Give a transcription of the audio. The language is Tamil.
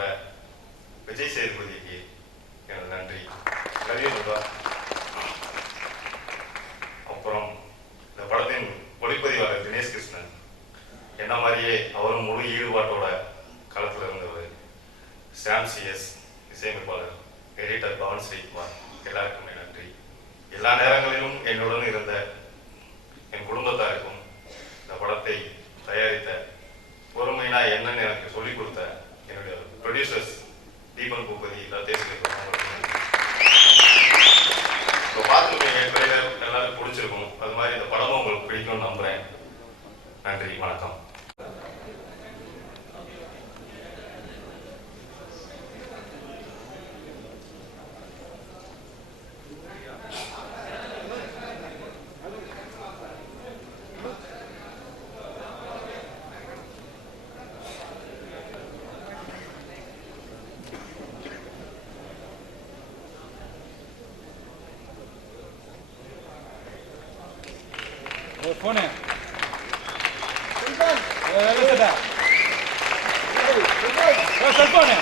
பெற்ற விஜய் சேதுபதிக்கு எனது நன்றி. கலியல்வா. அப்புறம் இந்த படத்தின் ஒளிப்பதிவாளர் தினேஷ் கிருஷ்ணன், என்ன மாதிரியே அவரும் முழு ஈடுபாட்டோட களத்தில் இருந்தவர். சாம் சிஎஸ் இசையமைப்பாளர், எடிட்டர் பவன் ஸ்ரீகுமார், எல்லாருக்குமே நன்றி. எல்லா நேரங்களிலும் என்னுடன் இருந்த என் குடும்பத்தாருக்கும், இந்த படத்தை தயாரித்த பொறுமைனா என்னன்னு எனக்கு சொல்லிக் கொடுத்த என்னுடைய ப்ரொடியூசர்ஸ் தீபன் பூபதி, லதேஷ், இப்போ பார்த்துருப்பீங்க ட்ரெய்லர், எல்லாரும் பிடிச்சிருக்கும். அது மாதிரி இந்த படமும் உங்களுக்கு பிடிக்கும்னு நம்புகிறேன். நன்றி, வணக்கம். Pone. ¿Dónde está? ¿Dónde se pone?